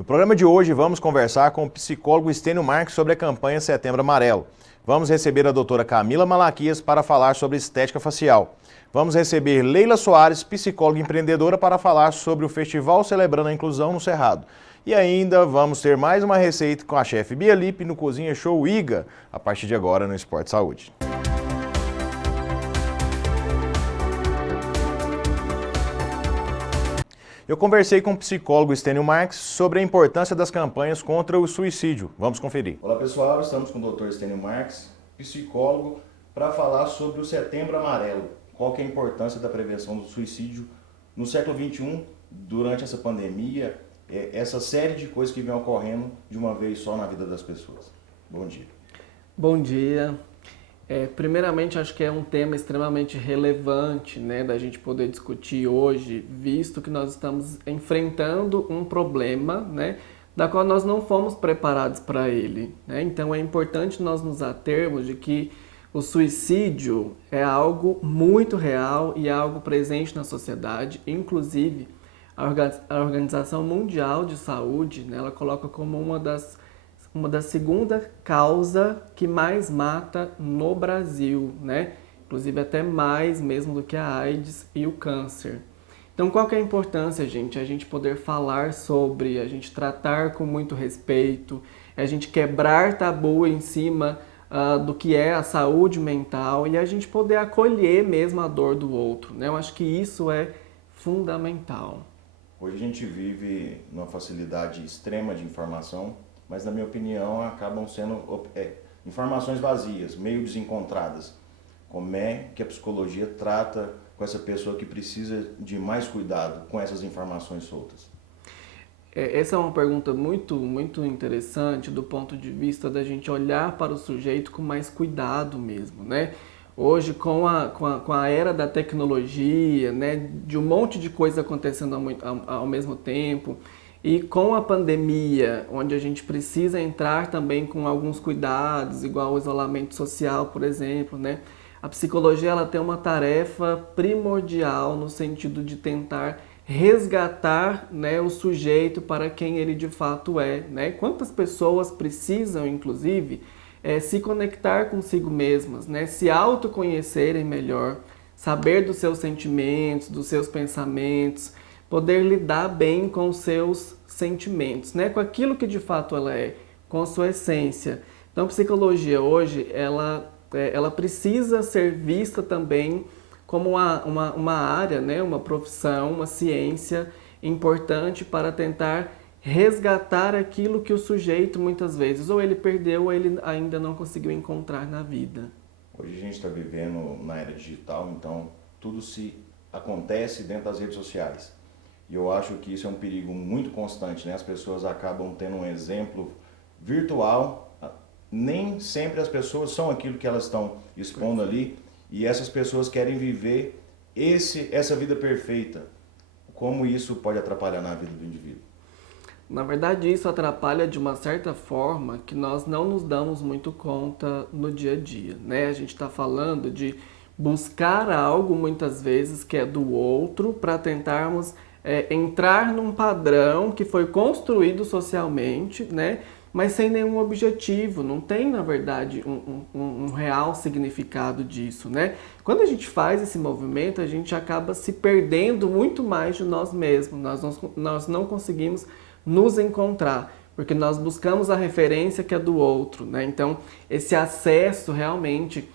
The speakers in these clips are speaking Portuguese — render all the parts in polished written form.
No programa de hoje, vamos conversar com o psicólogo Estênio Marques sobre a campanha Setembro Amarelo. Vamos receber a doutora Camila Malaquias para falar sobre estética facial. Vamos receber Leila Soares, psicóloga empreendedora, para falar sobre o Festival Celebrando a Inclusão no Cerrado. E ainda vamos ter mais uma receita com a chefe Bia Lippe no Cozinha Show IGA, a partir de agora no Esporte Saúde. Eu conversei com o psicólogo Estênio Marques sobre a importância das campanhas contra o suicídio. Vamos conferir. Olá pessoal, estamos com o Dr. Estênio Marques, psicólogo, para falar sobre o Setembro Amarelo. Qual que é a importância da prevenção do suicídio no século XXI, durante essa pandemia, essa série de coisas que vem ocorrendo de uma vez só na vida das pessoas. Bom dia. Bom dia. Primeiramente, acho que é um tema extremamente relevante, né, da gente poder discutir hoje, visto que nós estamos enfrentando um problema, né, da qual nós não fomos preparados para ele, né? Então é importante nós nos atermos de que o suicídio é algo muito real e é algo presente na sociedade. Inclusive, a Organização Mundial de Saúde, né, ela coloca como uma da segunda causa que mais mata no Brasil, né? Inclusive até mais mesmo do que a AIDS e o câncer. Então qual que é a importância, gente? A gente poder falar sobre, a gente tratar com muito respeito, a gente quebrar tabu em cima do que é a saúde mental e a gente poder acolher mesmo a dor do outro, né? Eu acho que isso é fundamental. Hoje a gente vive numa facilidade extrema de informação, mas na minha opinião acabam sendo informações vazias, meio desencontradas. Como é que a psicologia trata com essa pessoa que precisa de mais cuidado com essas informações soltas? Essa é uma pergunta muito, muito interessante do ponto de vista da gente olhar para o sujeito com mais cuidado mesmo, né? Hoje, com a era da tecnologia, né, de um monte de coisa acontecendo ao mesmo tempo, e com a pandemia, onde a gente precisa entrar também com alguns cuidados, igual o isolamento social, por exemplo, né? A psicologia ela tem uma tarefa primordial no sentido de tentar resgatar, né, o sujeito para quem ele de fato é, né? Quantas pessoas precisam, inclusive, se conectar consigo mesmas, né? Se autoconhecerem melhor, saber dos seus sentimentos, dos seus pensamentos, poder lidar bem com os seus sentimentos, né? Com aquilo que de fato ela é, com a sua essência. Então, a psicologia hoje, ela precisa ser vista também como uma área, né? Uma profissão, uma ciência importante para tentar resgatar aquilo que o sujeito muitas vezes ou ele perdeu ou ele ainda não conseguiu encontrar na vida. Hoje a gente está vivendo na era digital, então tudo se acontece dentro das redes sociais. E eu acho que isso é um perigo muito constante, né? As pessoas acabam tendo um exemplo virtual, nem sempre as pessoas são aquilo que elas estão expondo ali, e essas pessoas querem viver essa vida perfeita. Como isso pode atrapalhar na vida do indivíduo? Na verdade, isso atrapalha de uma certa forma que nós não nos damos muito conta no dia a dia, né? A gente está falando de buscar algo muitas vezes que é do outro para tentarmos entrar num padrão que foi construído socialmente, né? Mas sem nenhum objetivo, não tem, na verdade, um real significado disso, né? Quando a gente faz esse movimento, a gente acaba se perdendo muito mais de nós mesmos, nós não conseguimos nos encontrar, porque nós buscamos a referência que é do outro, né? Então, esse acesso realmente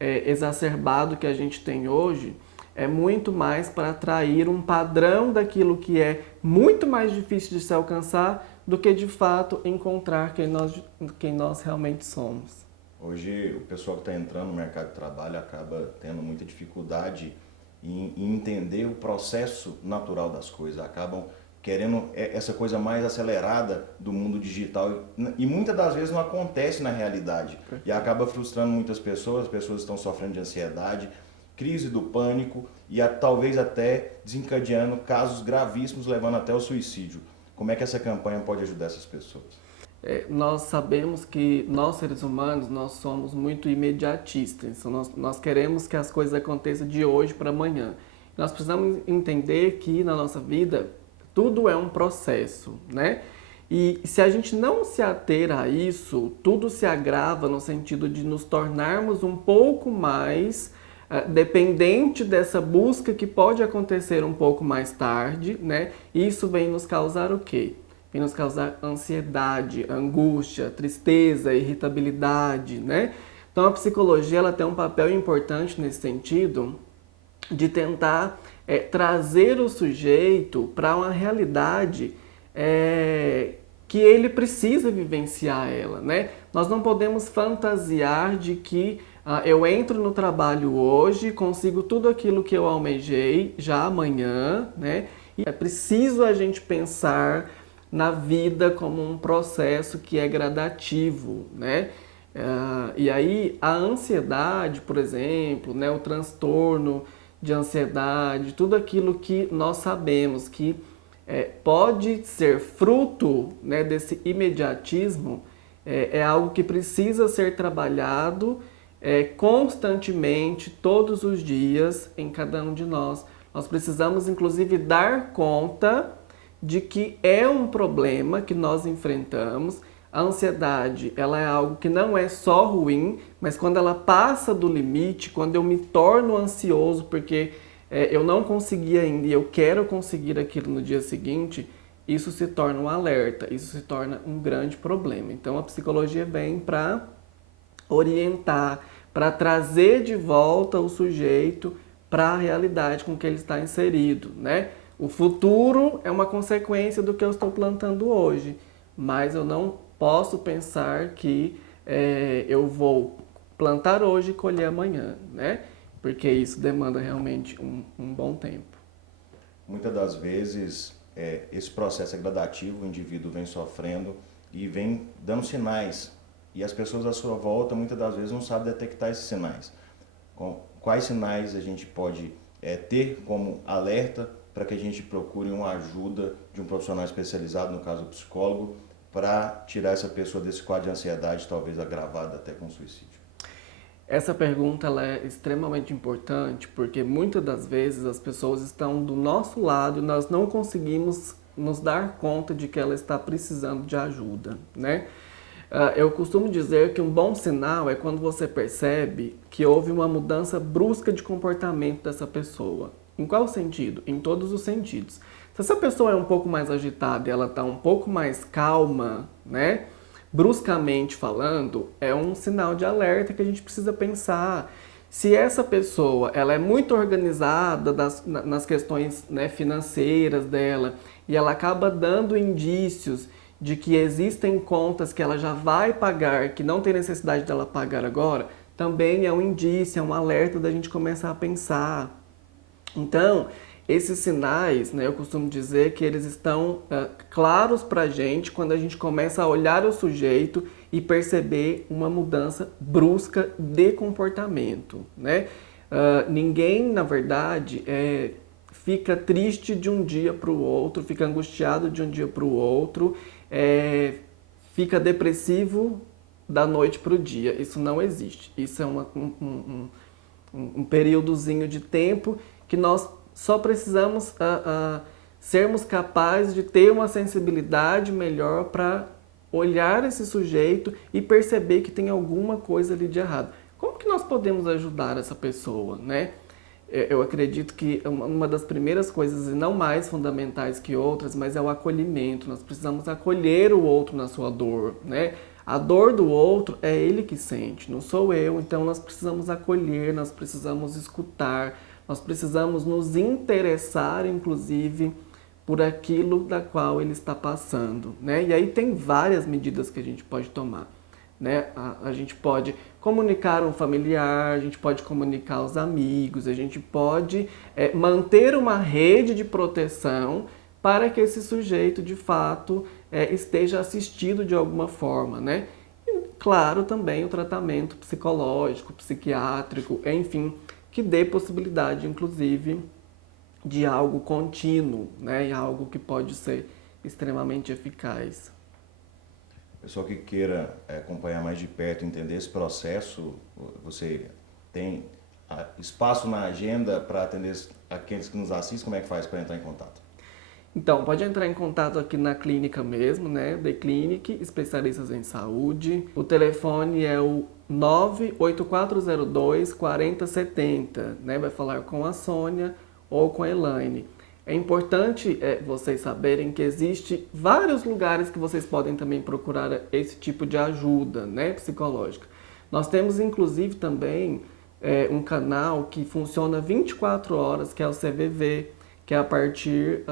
exacerbado que a gente tem hoje é muito mais para atrair um padrão daquilo que é muito mais difícil de se alcançar do que, de fato, encontrar quem nós realmente somos. Hoje, o pessoal que está entrando no mercado de trabalho acaba tendo muita dificuldade em entender o processo natural das coisas, acabam querendo essa coisa mais acelerada do mundo digital e muitas das vezes não acontece na realidade e acaba frustrando muitas pessoas, as pessoas estão sofrendo de ansiedade, crise do pânico e talvez até desencadeando casos gravíssimos levando até o suicídio. Como é que essa campanha pode ajudar essas pessoas? Nós sabemos que nós seres humanos, nós somos muito imediatistas, então nós queremos que as coisas aconteçam de hoje para amanhã. Nós precisamos entender que na nossa vida tudo é um processo, né? E se a gente não se ater a isso, tudo se agrava no sentido de nos tornarmos um pouco mais dependente dessa busca que pode acontecer um pouco mais tarde, né? E isso vem nos causar o quê? Vem nos causar ansiedade, angústia, tristeza, irritabilidade, né? Então a psicologia ela tem um papel importante nesse sentido de tentar trazer o sujeito para uma realidade que ele precisa vivenciar ela, né? Nós não podemos fantasiar de que eu entro no trabalho hoje, consigo tudo aquilo que eu almejei já amanhã, né? E é preciso a gente pensar na vida como um processo que é gradativo, né? E aí a ansiedade, por exemplo, né, o transtorno de ansiedade, tudo aquilo que nós sabemos que pode ser fruto, né, desse imediatismo, é algo que precisa ser trabalhado constantemente, todos os dias, em cada um de nós. Nós precisamos, inclusive, dar conta de que é um problema que nós enfrentamos. A ansiedade, ela é algo que não é só ruim, mas quando ela passa do limite, quando eu me torno ansioso porque eu não consegui ainda e eu quero conseguir aquilo no dia seguinte, isso se torna um alerta, isso se torna um grande problema. Então a psicologia vem para orientar, para trazer de volta o sujeito para a realidade com que ele está inserido, né? O futuro é uma consequência do que eu estou plantando hoje, mas eu não posso pensar que eu vou plantar hoje e colher amanhã, né? Porque isso demanda realmente um bom tempo. Muitas das vezes, esse processo é gradativo, o indivíduo vem sofrendo e vem dando sinais. E as pessoas à sua volta, muitas das vezes, não sabem detectar esses sinais. Quais sinais a gente pode ter como alerta para que a gente procure uma ajuda de um profissional especializado, no caso o psicólogo, para tirar essa pessoa desse quadro de ansiedade, talvez agravada até com suicídio? Essa pergunta ela é extremamente importante porque muitas das vezes as pessoas estão do nosso lado e nós não conseguimos nos dar conta de que ela está precisando de ajuda, né? Eu costumo dizer que um bom sinal é quando você percebe que houve uma mudança brusca de comportamento dessa pessoa. Em qual sentido? Em todos os sentidos. Se essa pessoa é um pouco mais agitada e ela está um pouco mais calma, né? Bruscamente falando, é um sinal de alerta que a gente precisa pensar. Se essa pessoa ela é muito organizada nas questões, né, financeiras dela e ela acaba dando indícios de que existem contas que ela já vai pagar, que não tem necessidade dela pagar agora, também é um indício, é um alerta da gente começar a pensar. Então, esses sinais, né, eu costumo dizer que eles estão claros para a gente quando a gente começa a olhar o sujeito e perceber uma mudança brusca de comportamento, né? Ninguém, na verdade, fica triste de um dia para o outro, fica angustiado de um dia para o outro, fica depressivo da noite para o dia. Isso não existe. Isso é um períodozinho de tempo que nós só precisamos sermos capazes de ter uma sensibilidade melhor para olhar esse sujeito e perceber que tem alguma coisa ali de errado. Como que nós podemos ajudar essa pessoa, né? Eu acredito que uma das primeiras coisas, e não mais fundamentais que outras, mas é o acolhimento. Nós precisamos acolher o outro na sua dor, né? A dor do outro é ele que sente, não sou eu. Então nós precisamos acolher, nós precisamos escutar, nós precisamos nos interessar, inclusive, por aquilo da qual ele está passando, né? E aí tem várias medidas que a gente pode tomar, né? A gente pode comunicar um familiar, a gente pode comunicar os amigos, a gente pode manter uma rede de proteção para que esse sujeito, de fato, esteja assistido de alguma forma, né? E, claro, também o tratamento psicológico, psiquiátrico, enfim, que dê possibilidade, inclusive, de algo contínuo, né? E algo que pode ser extremamente eficaz. Pessoal que queira acompanhar mais de perto, entender esse processo, você tem espaço na agenda para atender aqueles que nos assistem? Como é que faz para entrar em contato? Então, pode entrar em contato aqui na clínica mesmo, né? The Clinic, especialistas em saúde. O telefone é o 98402-4070, né? Vai falar com a Sônia ou com a Elaine. É importante vocês saberem que existe vários lugares que vocês podem também procurar esse tipo de ajuda, né? Psicológica. Nós temos, inclusive, também um canal que funciona 24 horas, que é o CVV, que é a partir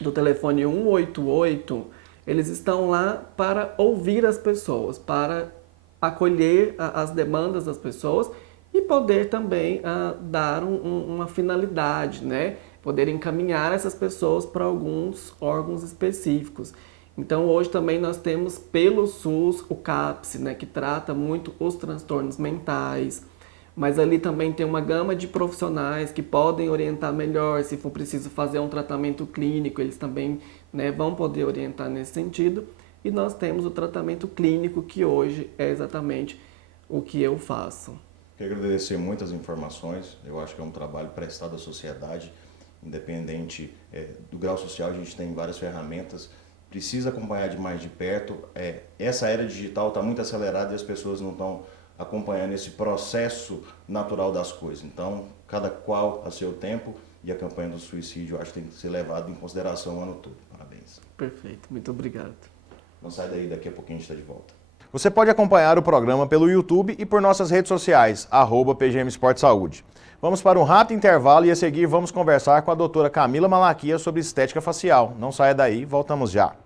do telefone 188, eles estão lá para ouvir as pessoas, para acolher as demandas das pessoas e poder também dar uma finalidade, né? Poder encaminhar essas pessoas para alguns órgãos específicos. Então hoje também nós temos pelo SUS o CAPS, né? Que trata muito os transtornos mentais, mas ali também tem uma gama de profissionais que podem orientar melhor, se for preciso fazer um tratamento clínico, eles também, né, vão poder orientar nesse sentido. E nós temos o tratamento clínico, que hoje é exatamente o que eu faço. Quero agradecer muitas informações, eu acho que é um trabalho prestado à sociedade, independente do grau social, a gente tem várias ferramentas, precisa acompanhar de mais de perto. Essa era digital está muito acelerada e as pessoas não estão acompanhando esse processo natural das coisas. Então, cada qual a seu tempo, e a campanha do suicídio, eu acho que tem que ser levado em consideração o ano todo. Parabéns. Perfeito, muito obrigado. Não sai daí, daqui a pouquinho a gente está de volta. Você pode acompanhar o programa pelo YouTube e por nossas redes sociais, @PGM Esporte Saúde. Vamos para um rápido intervalo e a seguir vamos conversar com a doutora Camila Malaquia sobre estética facial. Não saia daí, voltamos já.